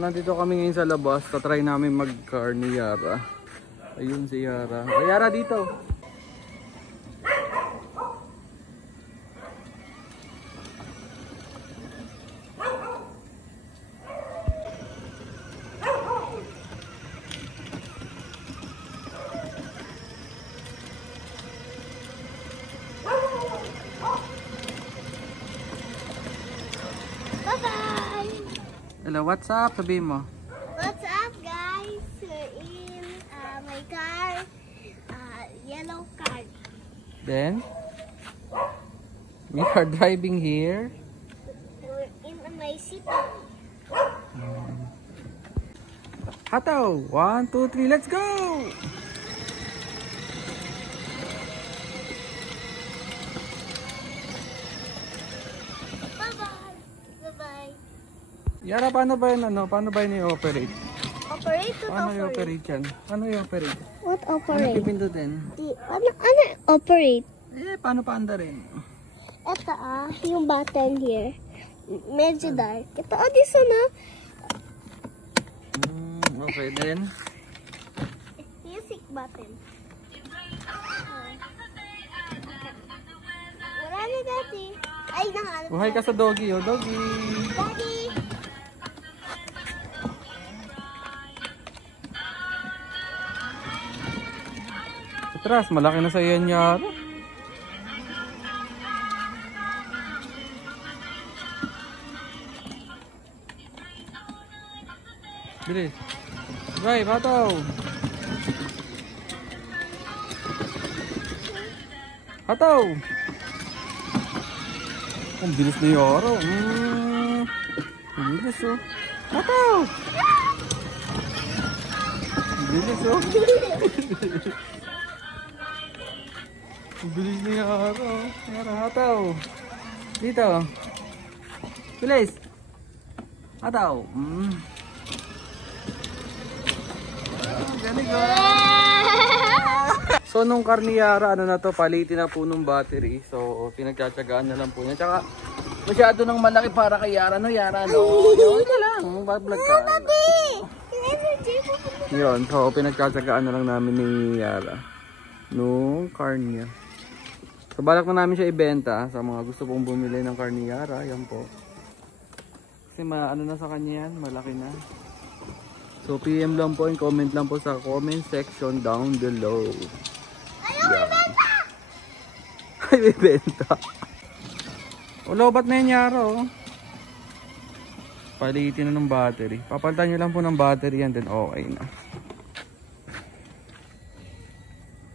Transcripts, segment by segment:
nandito kami ngayon sa labas. Tatry namin mag-car ni Yara. Ayun si Yara. O Yara, dito. Hello, what's up? Sabihin mo. What's up, guys? We're in my car, yellow car. Then, we are driving here. We're in my city. Hataw! 1, 2, 3, let's go! Bye-bye. Bye-bye. Yara, paano ba yun, Paano ba yun i-operate? Operate? Paano i-operate yan? Paano i-operate? What Ano operate? pipindutin? Ano operate? Paano paanda rin? Ito yung button here. Medyo dark. Ito, this one Okay, then. Music button. Wala na, Daddy. Ay, nakalap. Buhay ka sa doggy, doggy. Daddy! Atras, malaki na sa iyan, Yara. Bilis. Drive, hataw. Hataw. Ang bilis na Yara. Ang bilis, oh. Hataw. Ang bilis, oh. Ang bilis na Yara, oh. Yara, hataw. Dito. Bilis. Hataw. Galing, oh. So nung car ni Yara, ano na to, palitin na po nung battery. So pinagtsatsagaan na lang po niya. Tsaka masyado nang malaki para kay Yara, no Yara, no? Yun ka lang, vlog ka. Yun, so pinagtsatsagaan na lang namin ni Yara nung car niya. So balak na namin siya ibenta sa mga gusto pong bumili ng car ni Yara. Yan po. Kasi ano na sa kanya yan, malaki na. So PM lang po and comment lang po sa comment section down below. Ay, bibenta. Ulo, ba't na yan, Yara, oh? Palitin na ng battery. Papalitan nyo lang po ng battery yan, then okay na.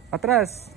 Atras!